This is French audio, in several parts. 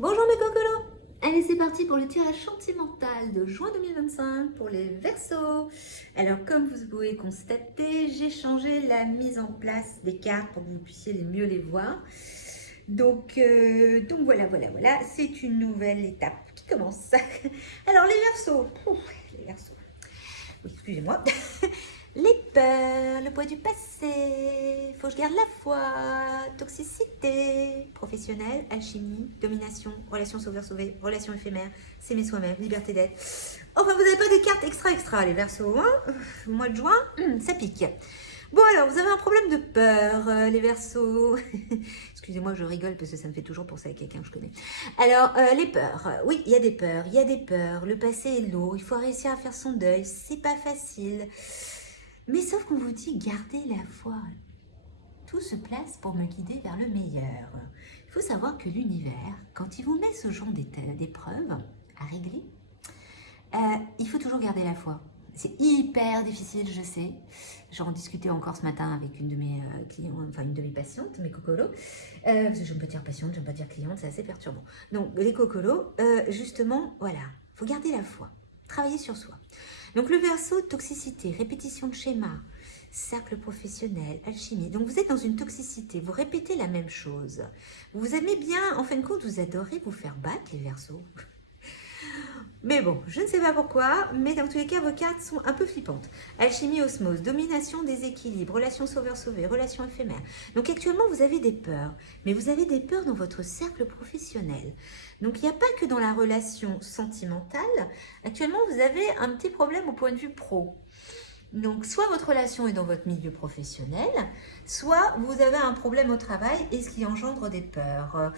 Bonjour mes cocolos. Allez, c'est parti pour le tirage sentimental de juin 2025 pour les Verseaux. Alors, comme vous pouvez constater, j'ai changé la mise en place des cartes pour que vous puissiez mieux les voir. Donc voilà, c'est une nouvelle étape qui commence. Alors, les Verseaux, les Verseaux. Oui, excusez-moi. Les peurs, le poids du passé, faut que je garde la foi, toxicité, professionnelle, alchimie, domination, relation sauveur-sauvé, relation éphémère, s'aimer soi-même, liberté d'être. Enfin, vous n'avez pas des cartes extra, les Verseaux, hein? Mois de juin, ça pique. Bon alors, vous avez un problème de peur, les Verseaux. Excusez-moi, je rigole parce que ça me fait toujours penser à quelqu'un que je connais. Alors, les peurs. Oui, il y a des peurs, il y a des peurs. Le passé est lourd, il faut réussir à faire son deuil. C'est pas facile. Mais sauf qu'on vous dit, gardez la foi. Tout se place pour me guider vers le meilleur. Il faut savoir que l'univers, quand il vous met ce genre d'épreuves à régler, il faut toujours garder la foi. C'est hyper difficile, je sais. J'en discutais encore ce matin avec une de mes clients, enfin une de mes patientes, mes cocolos. Parce que je ne peux pas dire patiente, je ne peux pas dire cliente, c'est assez perturbant. Donc les cocolos, justement, voilà, il faut garder la foi, travailler sur soi. Donc le Verseau, toxicité, répétition de schémas, cercle professionnel, alchimie. Donc vous êtes dans une toxicité, vous répétez la même chose. Vous aimez bien, en fin de compte, vous adorez vous faire battre les Verseaux. Mais bon, je ne sais pas pourquoi, mais dans tous les cas, vos cartes sont un peu flippantes. Alchimie, osmose, domination, déséquilibre, relation sauveur-sauvé, relation éphémère. Donc actuellement, vous avez des peurs, mais vous avez des peurs dans votre cercle professionnel. Donc il n'y a pas que dans la relation sentimentale. Actuellement, vous avez un petit problème au point de vue pro. Donc, soit votre relation est dans votre milieu professionnel, soit vous avez un problème au travail et ce qui engendre des peurs.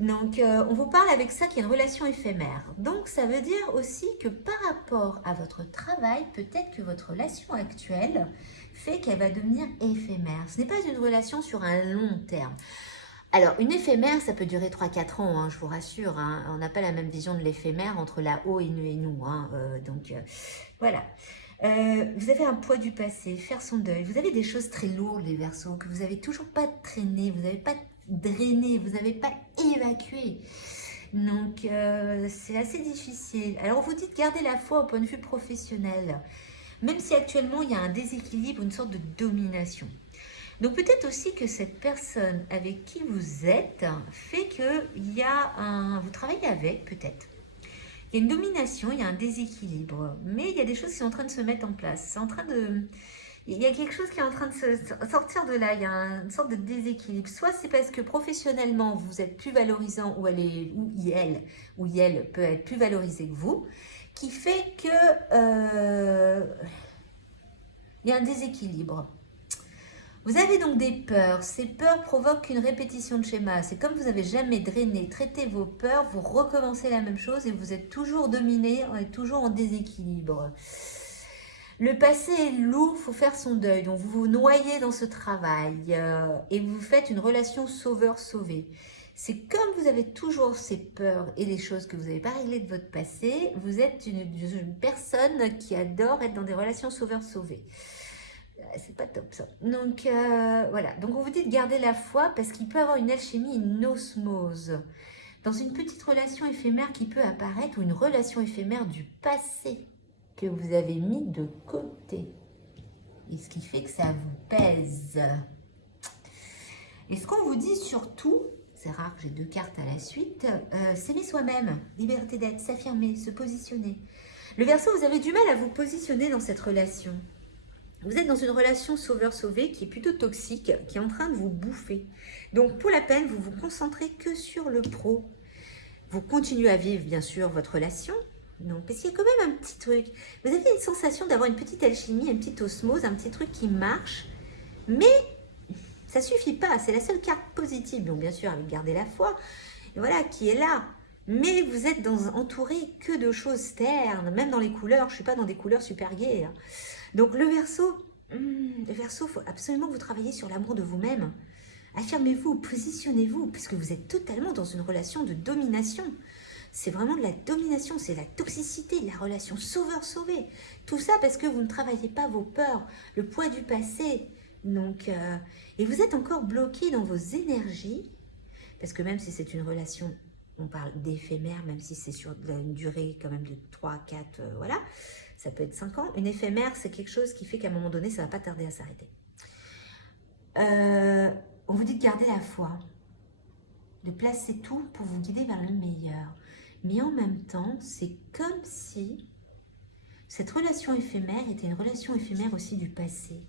Donc, on vous parle avec ça qu'il y a une relation éphémère. Donc, ça veut dire aussi que par rapport à votre travail, peut-être que votre relation actuelle fait qu'elle va devenir éphémère. Ce n'est pas une relation sur un long terme. Alors, une éphémère, ça peut durer 3-4 ans, hein, je vous rassure. Hein. On n'a pas la même vision de l'éphémère entre là-haut et nous. Hein. Voilà. Vous avez un poids du passé, faire son deuil. Vous avez des choses très lourdes, les Verseaux, que vous n'avez toujours pas traîné, vous n'avez pas drainé, vous n'avez pas évacué. Donc, c'est assez difficile. Alors, on vous dit de garder la foi au point de vue professionnel, même si actuellement, il y a un déséquilibre, une sorte de domination. Donc, peut-être aussi que cette personne avec qui vous êtes fait que vous travaillez avec, peut-être. Il y a une domination, il y a un déséquilibre, mais il y a des choses qui sont en train de se mettre en place. Il y a quelque chose qui est en train de se sortir de là, il y a une sorte de déséquilibre. Soit c'est parce que professionnellement, vous êtes plus valorisant, ou elle peut être plus valorisée que vous, qui fait que il y a un déséquilibre. Vous avez donc des peurs. Ces peurs provoquent une répétition de schéma. C'est comme vous n'avez jamais drainé, traité vos peurs, vous recommencez la même chose et vous êtes toujours dominé, toujours en déséquilibre. Le passé est lourd, il faut faire son deuil. Donc vous vous noyez dans ce travail et vous faites une relation sauveur-sauvé. C'est comme vous avez toujours ces peurs et les choses que vous n'avez pas réglées de votre passé, vous êtes une personne qui adore être dans des relations sauveur-sauvé. C'est pas top ça. Donc voilà, donc on vous dit de garder la foi parce qu'il peut y avoir une alchimie, une osmose dans une petite relation éphémère qui peut apparaître ou une relation éphémère du passé que vous avez mis de côté. Et ce qui fait que ça vous pèse. Et ce qu'on vous dit surtout, c'est rare que j'ai 2 cartes à la suite, s'aimer soi-même, liberté d'être, s'affirmer, se positionner. Le Verseau, vous avez du mal à vous positionner dans cette relation. Vous êtes dans une relation sauveur-sauvé qui est plutôt toxique, qui est en train de vous bouffer. Donc, pour la peine, vous vous concentrez que sur le pro. Vous continuez à vivre, bien sûr, votre relation. Non, parce qu'il y a quand même un petit truc. Vous avez une sensation d'avoir une petite alchimie, une petite osmose, un petit truc qui marche. Mais ça ne suffit pas. C'est la seule carte positive. Donc, bien sûr, avec garder la foi, et voilà, qui est là. Mais vous êtes entouré que de choses ternes. Même dans les couleurs, je ne suis pas dans des couleurs super gaies. Hein. Donc le Verseau, il faut absolument que vous travaillez sur l'amour de vous-même. Affirmez-vous, positionnez-vous, puisque vous êtes totalement dans une relation de domination. C'est vraiment de la domination, c'est la toxicité, la relation sauveur-sauvé. Tout ça parce que vous ne travaillez pas vos peurs, le poids du passé. Donc, et vous êtes encore bloqué dans vos énergies, parce que même si c'est une relation on parle d'éphémère, même si c'est sur une durée quand même de 3, 4, voilà. Ça peut être 5 ans. Une éphémère, c'est quelque chose qui fait qu'à un moment donné, ça ne va pas tarder à s'arrêter. On vous dit de garder la foi, de placer tout pour vous guider vers le meilleur. Mais en même temps, c'est comme si cette relation éphémère était une relation éphémère aussi du passé,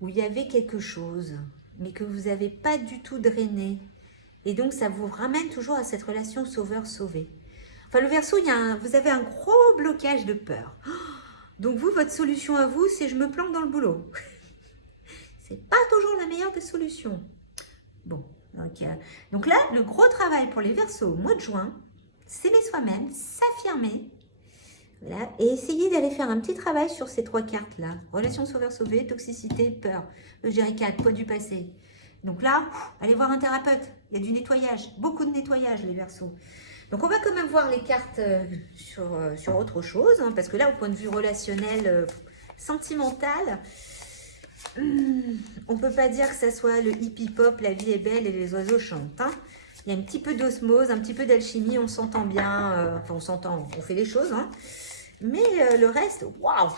où il y avait quelque chose, mais que vous n'avez pas du tout drainé. Et donc, ça vous ramène toujours à cette relation sauveur-sauvé. Enfin, le Verseau, vous avez un gros blocage de peur. Donc, vous, votre solution à vous, c'est je me planque dans le boulot. C'est pas toujours la meilleure des solutions. Bon, donc là, le gros travail pour les Verseaux au mois de juin, s'aimer soi-même, s'affirmer. Voilà, et essayer d'aller faire un petit travail sur ces 3 cartes-là. Relation sauveur-sauvé, toxicité, peur. Eugérical, poids du passé. Donc là, allez voir un thérapeute. Il y a du nettoyage, beaucoup de nettoyage, les Verseaux. Donc, on va quand même voir les cartes sur autre chose, hein, parce que là, au point de vue relationnel, sentimental, on ne peut pas dire que ça soit le hippie-pop, la vie est belle et les oiseaux chantent. Hein. Il y a un petit peu d'osmose, un petit peu d'alchimie, on s'entend bien, enfin, on s'entend, on fait les choses, hein. Mais le reste, waouh!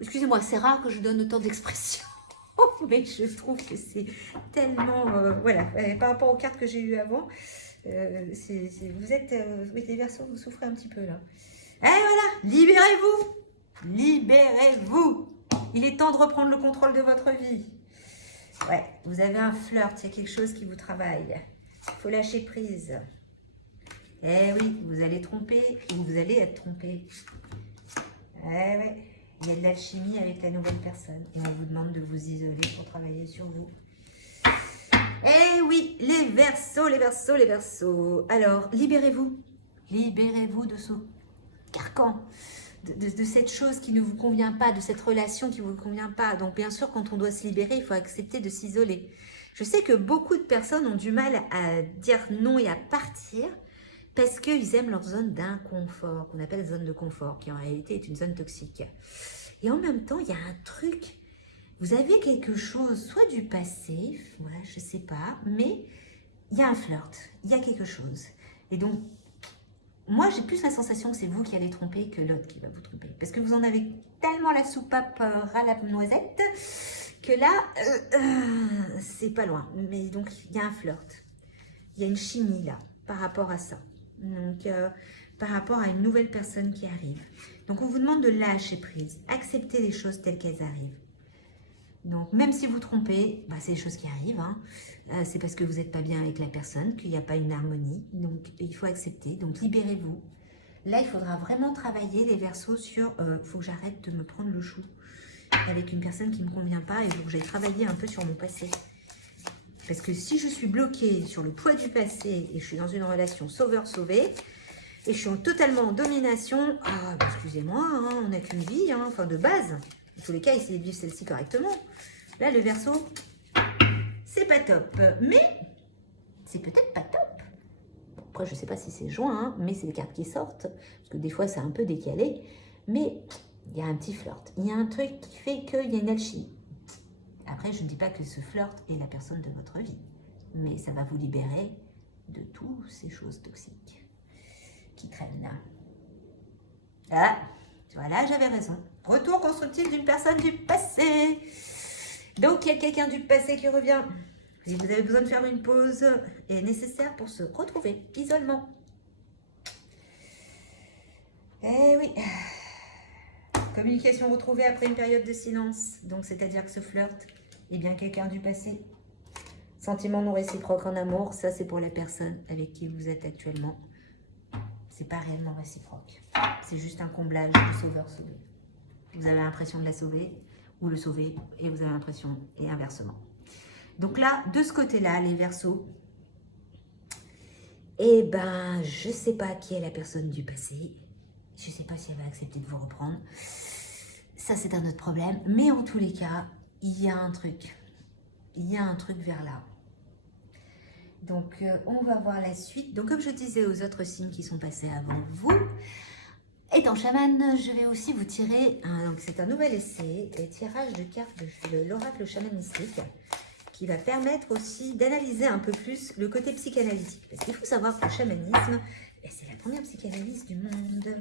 Excusez-moi, c'est rare que je donne autant d'expressions. Mais je trouve que c'est tellement... voilà, par rapport aux cartes que j'ai eues avant, vous êtes... oui, les Verseaux, vous souffrez un petit peu là. Et voilà, libérez-vous! Libérez-vous! Il est temps de reprendre le contrôle de votre vie. Ouais, vous avez un flirt, il y a quelque chose qui vous travaille. Il faut lâcher prise. Eh oui, vous allez tromper ou vous allez être trompé. Eh ouais. Il y a de l'alchimie avec la nouvelle personne et on vous demande de vous isoler pour travailler sur vous. Eh oui, les Verseaux, les Verseaux, les Verseaux. Alors, libérez-vous. Libérez-vous de ce carcan, de cette chose qui ne vous convient pas, de cette relation qui ne vous convient pas. Donc, bien sûr, quand on doit se libérer, il faut accepter de s'isoler. Je sais que beaucoup de personnes ont du mal à dire non et à partir parce qu'ils aiment leur zone d'inconfort, qu'on appelle zone de confort, qui en réalité est une zone toxique. Et en même temps, il y a un truc, vous avez quelque chose, soit du passé, ouais, je ne sais pas, mais il y a un flirt, il y a quelque chose. Et donc, moi, j'ai plus la sensation que c'est vous qui allez tromper que l'autre qui va vous tromper. Parce que vous en avez tellement la soupape ras la noisette que là, c'est pas loin. Mais donc, il y a un flirt, il y a une chimie là, par rapport à ça. Donc, par rapport à une nouvelle personne qui arrive. Donc, on vous demande de lâcher prise, accepter les choses telles qu'elles arrivent. Donc, même si vous trompez, bah, c'est des choses qui arrivent. Hein. C'est parce que vous n'êtes pas bien avec la personne, qu'il n'y a pas une harmonie. Donc, il faut accepter. Donc, libérez-vous. Là, il faudra vraiment travailler les Verseaux sur « faut que j'arrête de me prendre le chou avec une personne qui ne me convient pas et il faut que j'aille travailler un peu sur mon passé. » Parce que si je suis bloquée sur le poids du passé et je suis dans une relation sauveur-sauvé et je suis totalement en domination, ah, bah, excusez-moi, hein, on n'a qu'une vie, hein, enfin de base. En tous les cas, essayez de vivre celle-ci correctement. Là, le Verseau, c'est pas top. Mais c'est peut-être pas top. Après, je ne sais pas si c'est juin, hein, mais c'est les cartes qui sortent. Parce que des fois, c'est un peu décalé. Mais il y a un petit flirt. Il y a un truc qui fait qu'il y a une alchimie. Après, je ne dis pas que ce flirt est la personne de votre vie. Mais ça va vous libérer de toutes ces choses toxiques qui traînent. Ah, voilà, j'avais raison. Retour constructif d'une personne du passé. Donc, il y a quelqu'un du passé qui revient. Si vous avez besoin de faire une pause, est nécessaire pour se retrouver. Isolement. Eh oui. Communication retrouvée après une période de silence. Donc, c'est-à-dire que ce flirt est bien quelqu'un du passé. Sentiment non réciproque en amour, ça c'est pour la personne avec qui vous êtes actuellement. C'est pas réellement réciproque. C'est juste un comblage de sauveur-sauvé. Vous avez l'impression de la sauver ou le sauver et vous avez l'impression et inversement. Donc là, de ce côté-là, les Verseaux, eh ben, je sais pas qui est la personne du passé. Je sais pas si elle va accepter de vous reprendre. Ça, c'est un autre problème. Mais en tous les cas, il y a un truc. Il y a un truc vers là. Donc, on va voir la suite. Donc, comme je disais aux autres signes qui sont passés avant vous, étant chamane, je vais aussi vous tirer, donc c'est un nouvel essai, tirage de cartes de l'oracle chamanistique, qui qui va permettre aussi d'analyser un peu plus le côté psychanalytique. Parce qu'il faut savoir que le chamanisme, c'est la première psychanalyse du monde.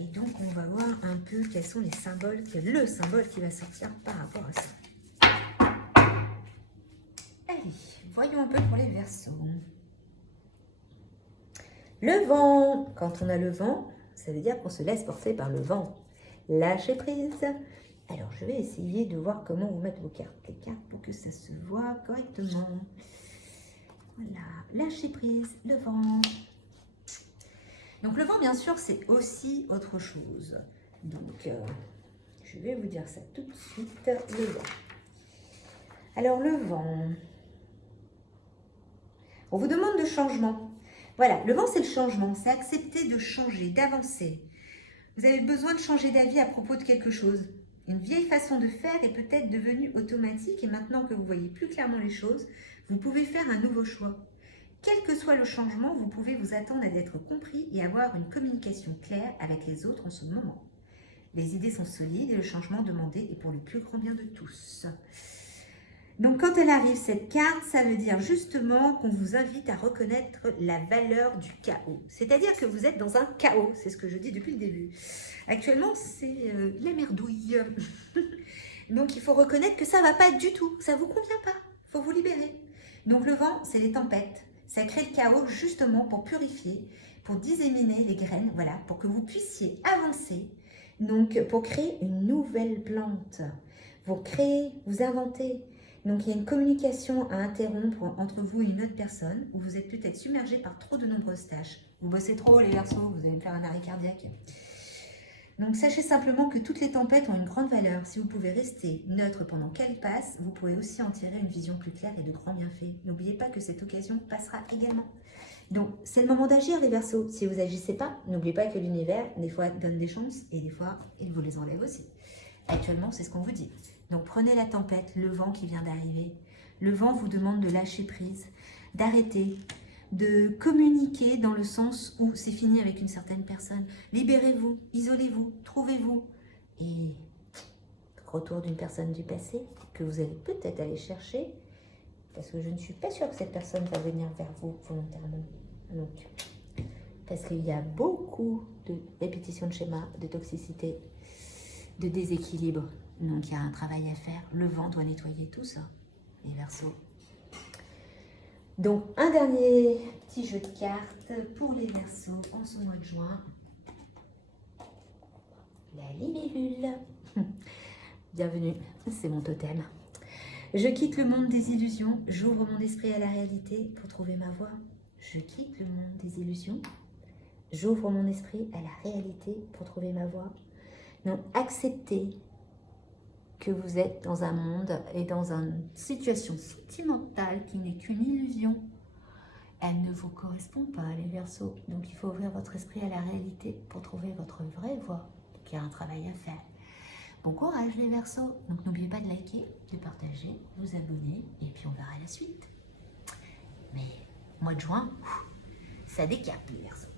Et donc, on va voir un peu quels sont les symboles, le symbole qui va sortir par rapport à ça. Allez, voyons un peu pour les Verseaux. Le vent. Quand on a le vent, ça veut dire qu'on se laisse porter par le vent. Lâcher prise. Alors, je vais essayer de voir comment vous mettre vos cartes. Les cartes pour que ça se voit correctement. Voilà, lâcher prise, le vent. Donc, le vent, bien sûr, c'est aussi autre chose. Donc, je vais vous dire ça tout de suite. Le vent. Alors, le vent. On vous demande de changement. Voilà, le vent, c'est le changement. C'est accepter de changer, d'avancer. Vous avez besoin de changer d'avis à propos de quelque chose. Une vieille façon de faire est peut-être devenue automatique et maintenant que vous voyez plus clairement les choses, vous pouvez faire un nouveau choix. Quel que soit le changement, vous pouvez vous attendre à d'être compris et avoir une communication claire avec les autres en ce moment. Les idées sont solides et le changement demandé est pour le plus grand bien de tous. Donc, quand elle arrive, cette carte, ça veut dire justement qu'on vous invite à reconnaître la valeur du chaos. C'est-à-dire que vous êtes dans un chaos, c'est ce que je dis depuis le début. Actuellement, c'est la merdouille. Donc, il faut reconnaître que ça ne va pas du tout, ça ne vous convient pas, il faut vous libérer. Donc, le vent, c'est les tempêtes. Ça crée le chaos justement pour purifier, pour disséminer les graines, voilà, pour que vous puissiez avancer. Donc, pour créer une nouvelle plante. Vous créez, vous inventez. Donc, il y a une communication à interrompre entre vous et une autre personne où vous êtes peut-être submergé par trop de nombreuses tâches. Vous bossez trop, les Verseaux, vous allez me faire un arrêt cardiaque. Donc, sachez simplement que toutes les tempêtes ont une grande valeur. Si vous pouvez rester neutre pendant qu'elles passent, vous pourrez aussi en tirer une vision plus claire et de grands bienfaits. N'oubliez pas que cette occasion passera également. Donc, c'est le moment d'agir, les Verseaux. Si vous n'agissez pas, n'oubliez pas que l'univers, des fois, donne des chances et des fois, il vous les enlève aussi. Actuellement, c'est ce qu'on vous dit. Donc, prenez la tempête, le vent qui vient d'arriver. Le vent vous demande de lâcher prise, d'arrêter, de communiquer dans le sens où c'est fini avec une certaine personne. Libérez-vous, isolez-vous, trouvez-vous. Et retour d'une personne du passé que vous allez peut-être aller chercher, parce que je ne suis pas sûre que cette personne va venir vers vous volontairement. Donc, parce qu'il y a beaucoup de répétitions de schémas, de toxicité, de déséquilibre. Donc, il y a un travail à faire. Le vent doit nettoyer tout ça, les Verseaux. Donc, un dernier petit jeu de cartes pour les Verseaux en ce mois de juin. La libellule. Bienvenue, c'est mon totem. Je quitte le monde des illusions. J'ouvre mon esprit à la réalité pour trouver ma voie. Je quitte le monde des illusions. J'ouvre mon esprit à la réalité pour trouver ma voie. Donc, acceptez que vous êtes dans un monde et dans une situation sentimentale qui n'est qu'une illusion. Elle ne vous correspond pas, les Verseaux. Donc, il faut ouvrir votre esprit à la réalité pour trouver votre vraie voie. Donc, il y a un travail à faire. Bon courage, les Verseaux. Donc, n'oubliez pas de liker, de partager, vous abonner, et puis on verra la suite. Mais, mois de juin, ça décape, les Verseaux.